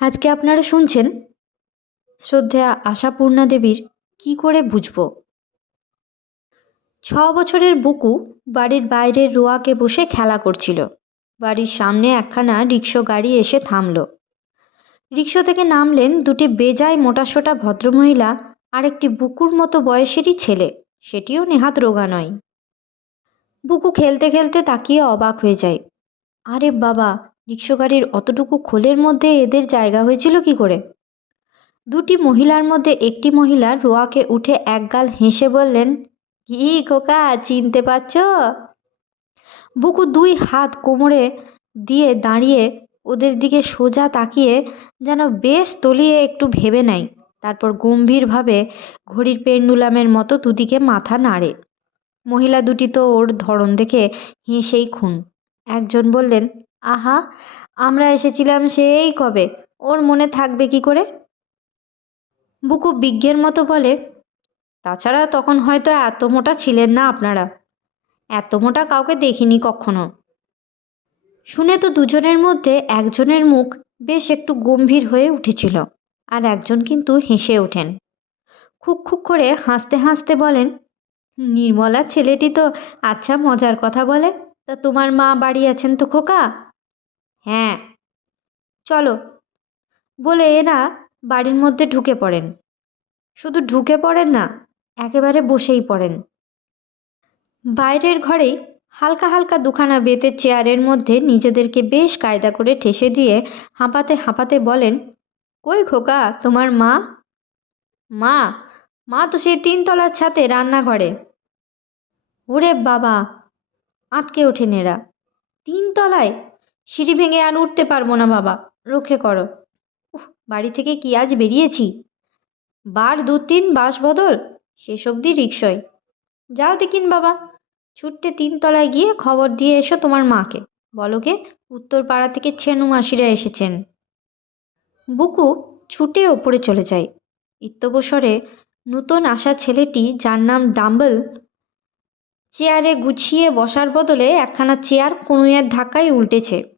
আজকে আপনারা শুনছেন শ্রদ্ধেয়া আশাপূর্ণা দেবীর কি করে বুঝব? ছ বছরের বুকু বাড়ির বাইরের রোয়াকে বসে খেলা করছিল। বাড়ির সামনে একখানা রিক্সো গাড়ি এসে থামলো। রিক্সো থেকে নামলেন দুটি বেজায় মোটাসোটা ভদ্রমহিলা আর একটি বুকুর মতো বয়সেরই ছেলে। সেটিও নেহাত রোগা নয়। বুকু খেলতে খেলতে তাকিয়ে অবাক হয়ে যায়। আরে বাবা রিক্সো গাড়ির অতটুকু খোলের মধ্যে এদের জায়গা হয়েছিল কি করে? দুটি মহিলার মধ্যে একটি মহিলা রোয়াকে উঠে একগাল হেসে বললেন, কি খোকা, চিনতে পারছ? বুকু দুই হাত কোমরে দিয়ে দাঁড়িয়ে ওদের দিকে সোজা তাকিয়ে যেন বেশ তলিয়ে একটু ভেবে নেয়, তারপর গম্ভীরভাবে ঘড়ির পেন্ডুলামের মতো দুদিকে মাথা নাড়ে। মহিলা দুটি তো ওর ধরন দেখে হেসেই খুন। একজন বললেন আহা, আমরা এসেছিলাম সেই কবে? ওর মনে থাকবে কি করে? বুকু বিজ্ঞের মতো বলে, তাছাড়া তখন হয়তো এত মোটা ছিলেন না আপনারা। এত মোটা কাউকে দেখিনি কখনো। শুনে তো দুজনের মধ্যে একজনের মুখ বেশ একটু গম্ভীর হয়ে উঠেছিল, আর একজন কিন্তু হেসে ওঠেন। খুক খুক করে হাসতে হাসতে বলেন, নির্মলা, ছেলেটি তো আচ্ছা মজার কথা বলে। তা তোমার মা বাড়ি আছেন তো খোকা? হ্যাঁ। চলো। বলে এরা বাড়ির মধ্যে ঢুকে পড়েন। শুধু ঢুকে পড়েন না, একেবারে বসেই পড়েন। বাইরের ঘরেই হালকা হালকা দুখানা বেতের চেয়ারের মধ্যে নিজেদেরকে বেশ কায়দা করে ঠেসে দিয়ে হাঁপাতে হাঁপাতে বলেন, কই খোকা, তোমার মা? মা? মা তো সেই তিনতলার ছাতে রান্নাঘরে। ওরে বাবা! আটকে ওঠেন এরা। তিনতলায় সিঁড়ি ভেঙে আর উঠতে পারব না বাবা রক্ষে করো। বাড়ি থেকে কি আজ বেরিয়েছি? বার দু তিন বাস বদল, শেষ অবধি রিক্সয় যাও দেখিন বাবা, ছুটতে তিনতলায় গিয়ে খবর দিয়ে এসো তোমার মাকে। বলো গে উত্তর পাড়া থেকে ছেনু মাসিরা এসেছেন। বুকু ছুটে ওপরে চলে যায়। ইত্যবসরে নূতন আসা ছেলেটি, যার নাম ডাম্বল, চেয়ারে গুছিয়ে বসার বদলে একখানা চেয়ার কনুইয়ের ধাক্কায় উল্টেছে।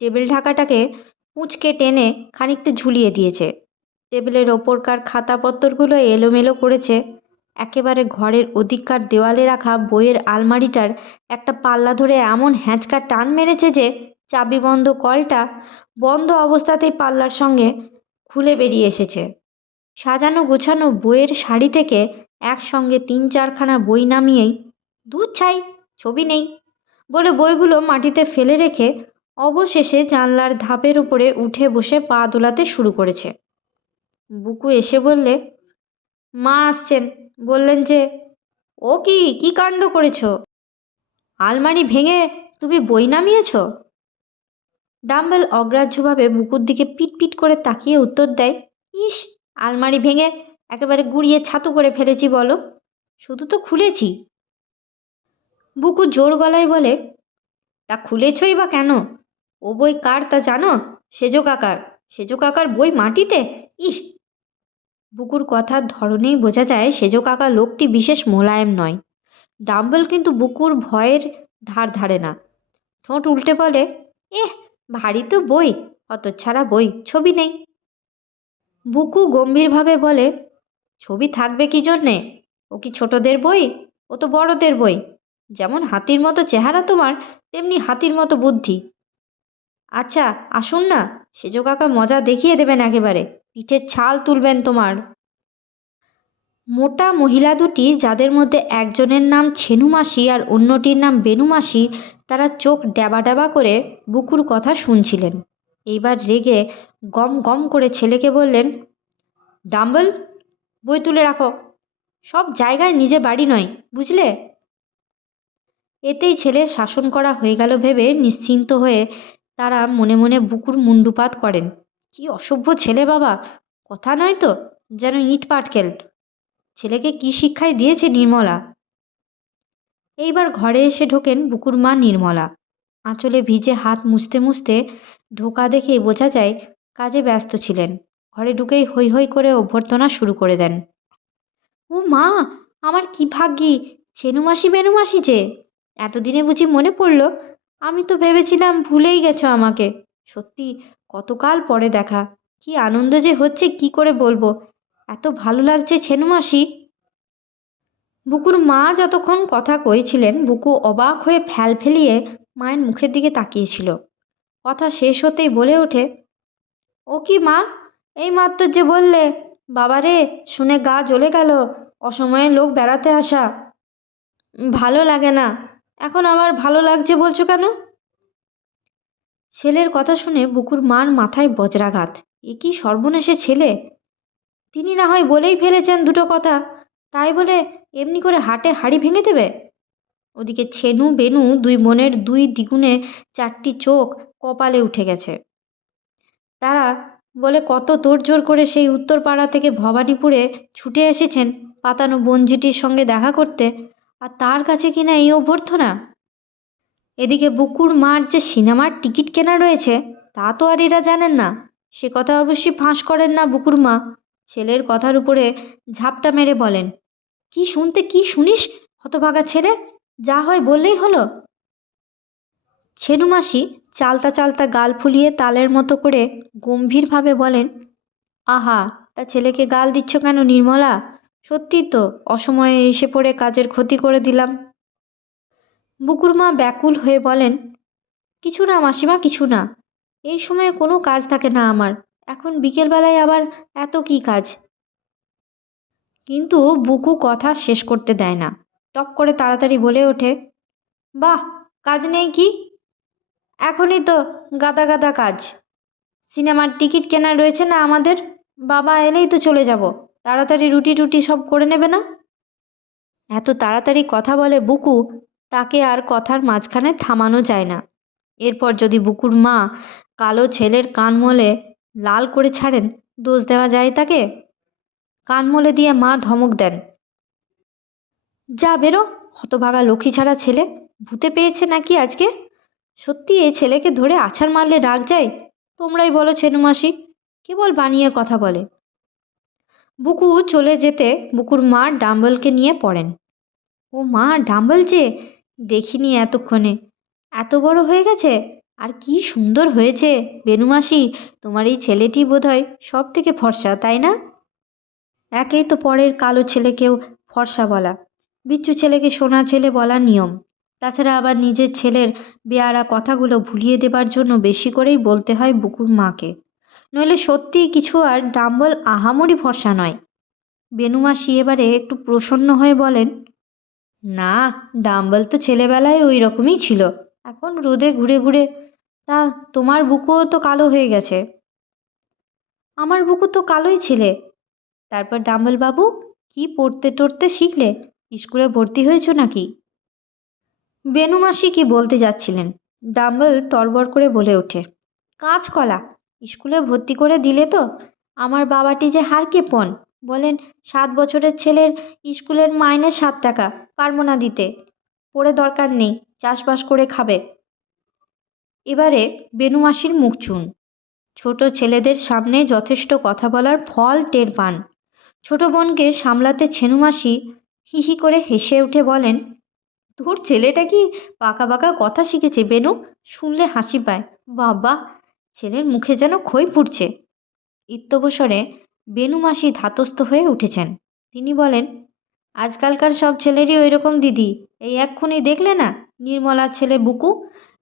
টেবিল ঢাকাটাকে কুঁচকে টেনে খানিকটা ঝুলিয়ে দিয়েছে। টেবিলের ওপরকার খাতাপত্তরগুলো এলোমেলো করেছে। একেবারে ঘরের অধিককার দেওয়ালে রাখা বইয়ের আলমারিটার একটা পাল্লা ধরে এমন হ্যাঁচকা টান মেরেছে যে চাবি বন্ধ কলটা বন্ধ অবস্থাতেই পাল্লার সঙ্গে খুলে বেরিয়ে এসেছে। সাজানো গোছানো বইয়ের শাড়ি থেকে একসঙ্গে তিন চারখানা বই নামিয়েই, দুধ ছাই ছবি নেই বলে বইগুলো মাটিতে ফেলে রেখে অবশেষে জানলার ধাপের উপরে উঠে বসে পা দোলাতে শুরু করেছে। বুকু এসে বললে, মা আসছেন। বললেন যে, ও কি কি কাণ্ড করেছ? আলমারি ভেঙে তুমি বই নামিয়েছ? ডাম্বেল অগ্রাহ্যভাবে বুকুর দিকে পিট পিট করে তাকিয়ে উত্তর দেয়, ইস, আলমারি ভেঙে একেবারে গুড়িয়ে ছাতু করে ফেলেছি বলো, শুধু তো খুলেছি। বুকু জোর গলায় বলে, তা খুলেছই বা কেন? ও বই কার তা জানো? সেজো কাকার। সেজো কাকার বই মাটিতে? ইহ! বুকুর কথার ধরনেই বোঝা যায় সেজো কাকা লোকটি বিশেষ মোলায়েম নয়। ডাম্বল কিন্তু বুকুর ভয়ের ধার ধারে না। ঠোঁট উল্টে বলে, এহ, ভারী তো বই অত ছাড়া বই, ছবি নেই। বুকু গম্ভীরভাবে বলে, ছবি থাকবে কি জন্যে? ও কি ছোটদের বই? ও তো বড়দের বই। যেমন হাতির মতো চেহারা তোমার, তেমনি হাতির মতো বুদ্ধি। আচ্ছা আসুন না। সেজো কাকা মজা দেখিয়ে দেবেন একেবারে। পিঠের ছাল তুলবেন তোমার। মোটা মহিলা দুটি, যাদের মধ্যে একজনের নাম ছেনু মাসি আর অন্যটির নাম বেনু মাসি, তারা চোখ ড্যাবা ড্যাবা করে বুকুর কথা শুনছিলেন। এইবার রেগে গম গম করে ছেলেকে বললেন, ডাম্বল, বই তুলে রাখো। সব জায়গায় নিজে বাড়ি নয়, বুঝলে? এতেই ছেলে শাসন করা হয়ে গেল ভেবে নিশ্চিন্ত হয়ে তারা মনে মনে বুকুর মুন্ডুপাত করেন। কি অসভ্য ছেলে বাবা! কথা নয় তো, যেন ইট পাটকেল ছেলেকে কি শিক্ষায় দিয়েছে নির্মলা? এইবার ঘরে এসে ঢোকেন বুকুর মা নির্মলা। আঁচলে ভিজে হাত মুছতে মুছতে ঢোকা দেখে বোঝা যায় কাজে ব্যস্ত ছিলেন। ঘরে ঢুকেই হৈ হৈ করে অভ্যর্থনা শুরু করে দেন। ও মা, আমার কি ভাগ্যি! ছেনুমাসি বেনুমাসি যে! এতদিনে বুঝি মনে পড়ল আমি তো ভেবেছিলাম ভুলেই গেছো আমাকে। সত্যি, কতকাল পরে দেখা। কি আনন্দ যে হচ্ছে, কি করে বলব? এত ভালো লাগছে ছেনু মাসি। বুকুর মা যতক্ষণ কথা কইছিলেন, বুকু অবাক হয়ে ফ্যাল ফেলিয়ে মায়ের মুখের দিকে তাকিয়েছিল। কথা শেষ হতেই বলে ওঠে, ও কি মা? এই মাত্র যে বললে বাবারে শুনে গা জ্বলে গেল, অসময়ে লোক বেড়াতে আসা। ভালো লাগে না। এখন আবার ভালো লাগছে বলছো কেন? ছেলের কথা শুনে বুকুর মার মাথায় বজ্রাঘাত। এ কি সর্বনেশে ছেলে? তিনি না হয় বলেই ফেলেছেন দুটো কথা। তাই বলে এমনি করে হাটে হাড়ি ভেঙে দেবে? ওদিকে ছেনু বেনু দুই বোনের দুই দ্বিগুণে চারটি চোখ কপালে উঠে গেছে। তারা বলে, কত তোড়জোড় করে সেই উত্তরপাড়া থেকে ভবানীপুরে ছুটে এসেছেন পাতানো বঞ্জিটির সঙ্গে দেখা করতে। আর তার কাছে কিনা এই অভ্যর্থনা? এদিকে বুকুর মার যে সিনেমার টিকিট কেনা রয়েছে, তা তো আর এরা জানেন না। সে কথা অবশ্যই ফাঁস করেন না বুকুর মা। ছেলের কথার উপরে ঝাপটা মেরে বলেন, কি শুনতে, কি শুনিস, হতভাগা ছেলে? যা হয় বললেই হলো। ছেনু মাসি চালতা চালতা গাল ফুলিয়ে তালের মতো করে গম্ভীরভাবে বলেন, আহা, তা ছেলেকে গাল দিচ্ছ কেন নির্মলা? সত্যি তো, অসময়ে এসে পড়ে কাজের ক্ষতি করে দিলাম। বুকুর মা ব্যাকুল হয়ে বলেন, কিছু না মাসিমা, কিছু না। এই সময়ে কোনো কাজ থাকে না আমার। এখন বিকেলবেলায় আবার এত কি কাজ? কিন্তু বুকু কথা শেষ করতে দেয় না। টপ করে তাড়াতাড়ি বলে ওঠে, বাহ, কাজ নেই কি? এখনই তো, গাদা গাদা কাজ। সিনেমার টিকিট কেনা রয়েছে না আমাদের? বাবা এলেই তো চলে যাব। তাড়াতাড়ি রুটি টুটি সব করে নেবে না? এত তাড়াতাড়ি কথা বলে বুকু, তাকে আর কথার মাঝখানে থামানো যায় না। এরপর যদি বুকুর মা কালো ছেলের কানমলে লাল করে ছাড়েন, দোষ দেওয়া যায় তাকে? কানমলে দিয়ে মা ধমক দেন। যা বেরো, হতভাগা লক্ষ্মী ছাড়া ছেলে ভূতে পেয়েছে নাকি আজকে? সত্যি এই ছেলেকে ধরে আছাড় মারলে রাগ যায়? তোমরাই বলো ছেনুমাসি কেবল বানিয়ে কথা বলে। বুকু চলে যেতে বুকুর মা ডাম্বলকে নিয়ে পড়েন। ও মা, ডাম্বল যে? দেখিনি এতক্ষণে। এত বড় হয়ে গেছে? আর কি সুন্দর হয়েছে। বেনুমাসি তোমার এই ছেলেটি বোধহয় সব থেকে ফর্সা, তাই না? একেই তো পরের কালো ছেলেকেও ফর্সা বলা। বিচ্ছু ছেলেকে সোনা ছেলে বলা নিয়ম। তাছাড়া আবার নিজের ছেলের বেয়ারা কথাগুলো ভুলিয়ে দেবার জন্য বেশি করেই বলতে হয় বুকুর মাকে। নইলে সত্যি কিছু আর ডাম্বল আহামরি ভরসা নয়। বেনুমাসি এবারে একটু প্রসন্ন হয়ে বলেন, না, ডাম্বল তো ছেলেবেলায় ওই রকমই ছিল। এখন রোদে ঘুরে ঘুরে, তা তোমার বুকুও তো কালো হয়ে গেছে। আমার বুকু তো কালোই ছিলে। তারপর ডাম্বল বাবু, কি পড়তে টড়তে শিখলে? স্কুলে ভর্তি হয়েছ নাকি? বেনু মাসি কি বলতে যাচ্ছিলেন? ডাম্বল তরবর করে বলে ওঠে, কাঁচকলা স্কুলে ভর্তি করে দিলে তো? আমার বাবাটি যে হারকে পন বলেন, সাত বছরের ছেলের স্কুলের মাইনে সাত টাকা, পারব না দিতে। পড়ে দরকার নেই, চাষবাস করে খাবে। এবারে বেনু মাসির মুখ চুন। ছোট ছেলেদের সামনে যথেষ্ট কথা বলার ফল টের পান। ছোট বোনকে সামলাতে ছেনু মাসি হি করে হেসে উঠে বলেন, তোর ছেলেটা কি পাকা পাকা কথা শিখেছে বেনু? শুনলে হাসি পায়। বাবা ছেলের মুখে যেন খই ফুটছে। ইত্যবসরে বেনু মাসি ধাতস্থ হয়ে উঠেছেন। তিনি বলেন, আজকালকার সব ছেলেরই ওই রকম দিদি, এই এক্ষুনি দেখলে না নির্মলার ছেলে বুকু?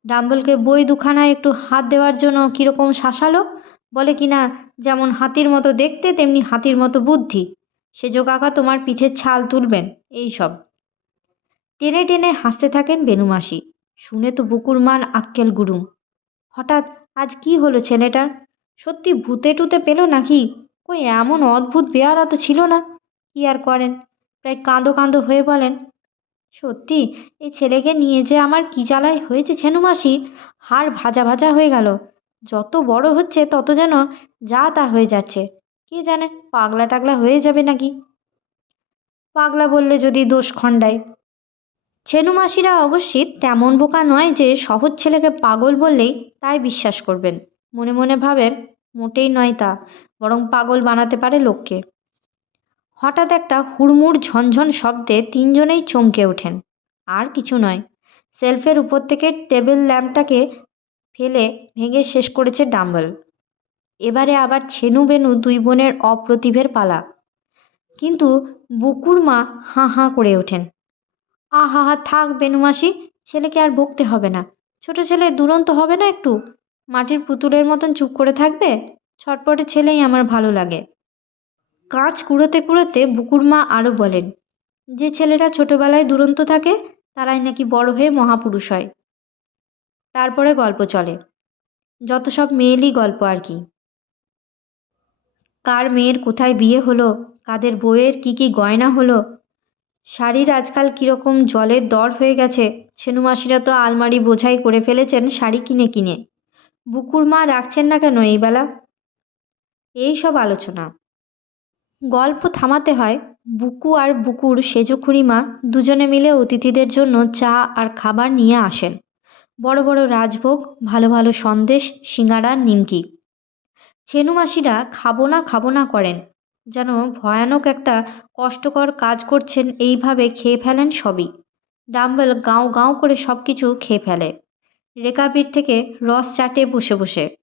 ডাম্বলকে বই দুখানা একটু হাত দেওয়ার জন্য কীরকম শাসালো? বলে কিনা যেমন হাতির মতো দেখতে, তেমনি হাতির মতো বুদ্ধি। সেজ কাকা তোমার পিঠের ছাল তুলবেন, এই সব। টেনে টেনে হাসতে থাকেন বেনুমাসি শুনে তো বুকুর মান আক্কেল গুরুম হঠাৎ আজ কি হলো ছেলেটার? সত্যি ভূতে টুতে পেল নাকি? কই এমন অদ্ভুত বেয়ারা তো ছিল না। কি আর করেন? প্রায় কাঁদো কাঁদো হয়ে বলেন, সত্যি এই ছেলেকে নিয়ে যে আমার কী জ্বালায় হয়েছে ছেনু মাসি? হাড় ভাজা ভাজা হয়ে গেল। যত বড় হচ্ছে তত যেন যা তা হয়ে যাচ্ছে। কে জানে পাগলা টাগলা হয়ে যাবে নাকি? পাগলা বললে যদি দোষ খণ্ডায় ছেনু মাসিরা অবশ্যই তেমন বোকা নয় যে সহজ ছেলেকে পাগল বললেই তাই বিশ্বাস করবেন। মনে মনে ভাবেন, মোটেই নয় তা, বরং পাগল বানাতে পারে লোককে। হঠাৎ একটা হুড়মুড় ঝনঝন শব্দে তিনজনেই চমকে ওঠেন। আর কিছু নয়। সেলফের উপর থেকে টেবিল ল্যাম্পটাকে ফেলে ভেঙে শেষ করেছে ডাম্বল। এবারে আবার ছেনু বেনু দুই বোনের অপ্রতিভের পালা। কিন্তু বুকুর মা হাঁ হাঁ করে ওঠেন। আহা হা থাক বেনুমাসি ছেলেকে আর বকতে হবে না। ছোট ছেলে দুরন্ত হবে না একটু? মাটির পুতুলের মতন চুপ করে থাকবে? ছটপটে ছেলেই আমার ভালো লাগে। কাজ কুড়োতে কুড়োতে বুকুর মা আরও বলেন, যে ছেলেরা ছোটবেলায় দুরন্ত থাকে, তারাই নাকি বড় হয়ে মহাপুরুষ হয়। তারপরে গল্প চলে। যত সব মেয়েলি গল্প আর কি। কার মেয়ের কোথায় বিয়ে হলো, কাদের বউয়ের কি কি গয়না হলো শাড়ির আজকাল কীরকম জলের দর হয়ে গেছে, ছেনুমাসিরা তো আলমারি বোঝাই করে ফেলেছেন শাড়ি কিনে কিনে। বুকুর মা রাখছেন না কেন এই বেলা? এই সব আলোচনা। গল্প থামাতে হয়, বুকু আর বুকুর সেজো খুড়িমা দুজনে মিলে অতিথিদের জন্য চা আর খাবার নিয়ে আসেন। বড় বড় রাজভোগ, ভালো ভালো সন্দেশ, সিঙ্গারা, নিমকি। ছেনু মাসিরা খাব না খাব না করেন। যেন ভয়ানক একটা কষ্টকর কাজ করছেন, এইভাবে খেয়ে ফেলেন সবই। ডাম্বেল গাঁও গাঁও করে সব কিছু খেয়ে ফেলে। রেকাবির থেকে রস চাটে বসে বসে।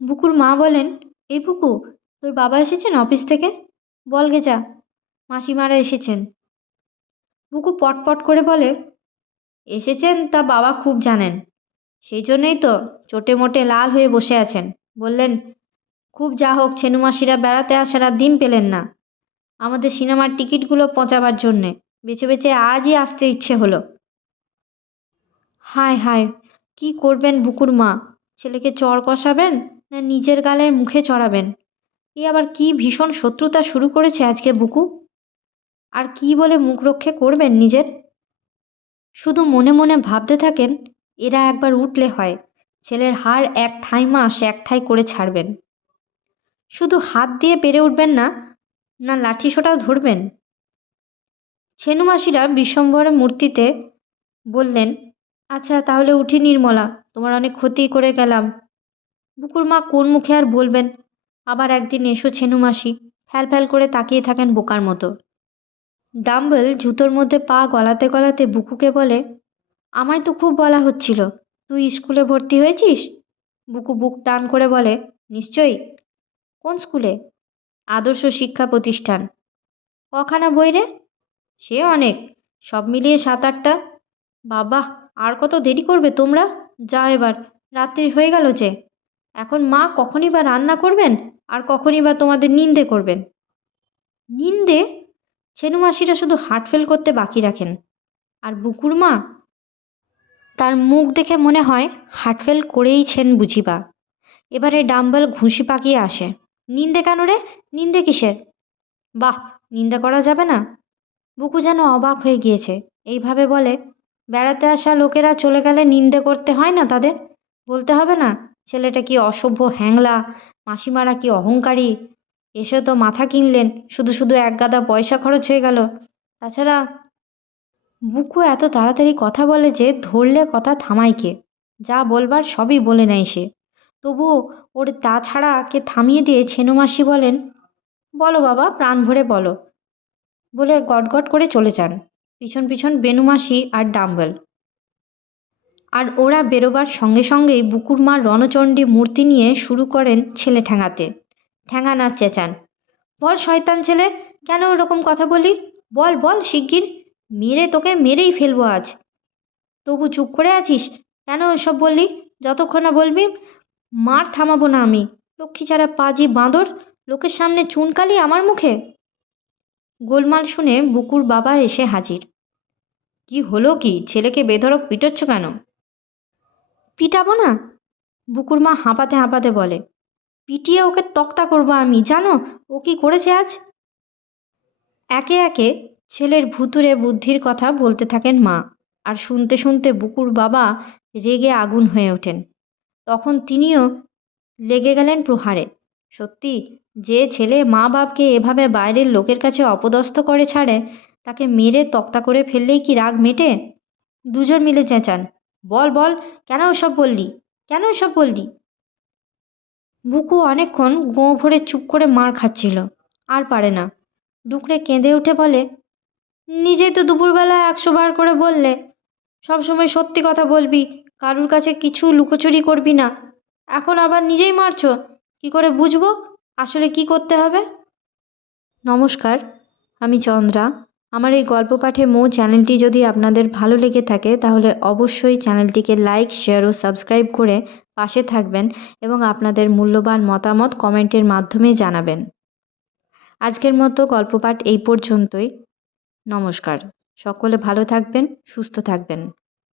বুকুর মা বলেন, এই বুকু, তোর বাবা এসেছেন অফিস থেকে? বল গে যা, মাসিমারা এসেছেন। বুকু পটপট করে বলে, এসেছেন তা বাবা খুব জানেন। সেই জন্যই তো চোটে মোটে লাল হয়ে বসে আছেন। বললেন খুব যা হোক, ছেনুমাসিরা বেড়াতে আসার আর দিন পেলেন না। আমাদের সিনেমার টিকিটগুলো পচাবার জন্যে বেছে বেছে আজই আসতে ইচ্ছে হলো। হায় হায়, কি করবেন বুকুর মা? ছেলেকে চর কষাবেন না নিজের গালের মুখে চড়াবেন? এ আবার কি ভীষণ শত্রুতা শুরু করেছে আজকে বুকু? আর কি বলে মুখ রক্ষে করবেন নিজের? শুধু মনে মনে ভাবতে থাকেন, এরা একবার উঠলে হয়। ছেলের হাড় এক ঠাঁই মাস এক ঠাঁই করে ছাড়বেন। শুধু হাত দিয়ে পেরে উঠবেন না না লাঠি সোটাও ধরবেন? ছেনুমাসিরা বিশ্বম্বর মূর্তিতে বললেন আচ্ছা তাহলে উঠি নির্মলা, তোমার অনেক ক্ষতি করে গেলাম। বুকুর মা কোন মুখে আর বলবেন, আবার একদিন এসো ছেনুমাসি, ফ্যাল ফ্যাল করে তাকিয়ে থাকেন বোকার মতো। ডাম্বল জুতোর মধ্যে পা গলাতে গলাতে বুকুকে বলে, আমায় তো খুব বলা হচ্ছিল, তুই স্কুলে ভর্তি হয়েছিস? বুকু বুক টান করে বলে, নিশ্চয়ই। কোন স্কুলে? আদর্শ শিক্ষা প্রতিষ্ঠান। কখানা বই রে? সে অনেক। সব মিলিয়ে সাত আটটা। বাবা, আর কত দেরি করবে তোমরা? যাও এবার, রাত্রি হয়ে গেল যে। এখন মা কখনই বা রান্না করবেন, আর কখনই বা তোমাদের নিন্দে করবেন। নিন্দে? ছেনু মাসিরা শুধু হার্টফেল করতে বাকি রাখেন। আর বুকুর মা? তার মুখ দেখে মনে হয় হার্টফেল করেইছেন বুঝিবা। এবারে ডাম্বল ঘুষি পাকিয়ে আসে। নিন্দে কেন রে? নিন্দে কিসের? বাহ, নিন্দা করা যাবে না। বুকু যেন অবাক হয়ে গিয়েছে। এইভাবে বলে, বেড়াতে আসা লোকেরা চলে গেলে নিন্দে করতে হয় না তাদের? বলতে হবে না, ছেলেটা কি অসভ্য হ্যাংলা, মাসিমারা কি অহংকারী? এসে তো মাথা কিনলেন, শুধু শুধু এক গাদা পয়সা খরচ হয়ে গেল। তাছাড়া বুকু এত তাড়াতাড়ি কথা বলে যে ধরলে কথা থামায় কে? যা বলবার সবই বলে নেয় সে। তবুও ওর তাছাড়া কে থামিয়ে দিয়ে ছেনুমাসি বলেন, বলো বাবা, প্রাণ ভরে বলো, বলে গটগট করে চলে যান। পিছন পিছন বেনুমাসি আর ডাম্বেল। আর ওরা বেরোবার সঙ্গে সঙ্গেই বুকুর মা রণচণ্ডী মূর্তি নিয়ে শুরু করেন ছেলে ঠ্যাঙাতে ঠ্যাঙা না চেঁচান, বল শয়তান ছেলে, কেন ওরকম কথা বলি? বল বল, শিগগির, মেরে তোকে মেরেই ফেলব আজ। তবু চুপ করে আছিস? কেন এসব বললি? যতক্ষণ না বলবি মার থামাবো না আমি। লক্ষ্মী ছাড়া পাজি বাঁদর, লোকের সামনে চুনকালি আমার মুখে? গোলমাল শুনে বুকুর বাবা এসে হাজির। কি হলো কি? ছেলেকে বেধড়ক পিটোচ্ছ কেন? পিটাবো না? বুকুর মা হাঁপাতে হাঁপাতে বলে। পিটিয়ে ওকে তক্তা করব আমি, জানো? ও কি করেছে আজ? একে একে ছেলের ভুতুরে বুদ্ধির কথা বলতে থাকেন মা। আর শুনতে শুনতে বুকুর বাবা রেগে আগুন হয়ে ওঠেন। তখন তিনিও লেগে গেলেন প্রহারে। সত্যি, যে ছেলে মা বাপকে এভাবে বাইরের লোকের কাছে অপদস্থ করে ছাড়ে, তাকে মেরে তক্তা করে ফেললেই কি রাগ মেটে? দুজন মিলে চেঁচান। বল বল, কেন ওসব বললি? কেন ওসব বললি? বুকু অনেকক্ষণ গোঁ ভরে চুপ করে মার খাচ্ছিল। আর পারে না। ডুকরে কেঁদে উঠে বলে, নিজেই তো দুপুরবেলা একশো বার করে বললে। সবসময় সত্যি কথা বলবি। কারুর কাছে কিছু লুকোচুরি করবি না। এখন আবার নিজেই মারছো? কি করে বুঝব? আসলে কি করতে হবে? নমস্কার, আমি চন্দ্রা। আমার এই গল্প পাঠে মৌ চ্যানেলটি যদি আপনাদের ভালো লেগে থাকে, তাহলে অবশ্যই চ্যানেলটিকে লাইক, শেয়ার ও সাবস্ক্রাইব করে পাশে থাকবেন এবং আপনাদের মূল্যবান মতামত কমেন্টের মাধ্যমে জানাবেন। আজকের মতো গল্প পাঠ এই পর্যন্তই। নমস্কার। সকলে ভালো থাকবেন, সুস্থ থাকবেন।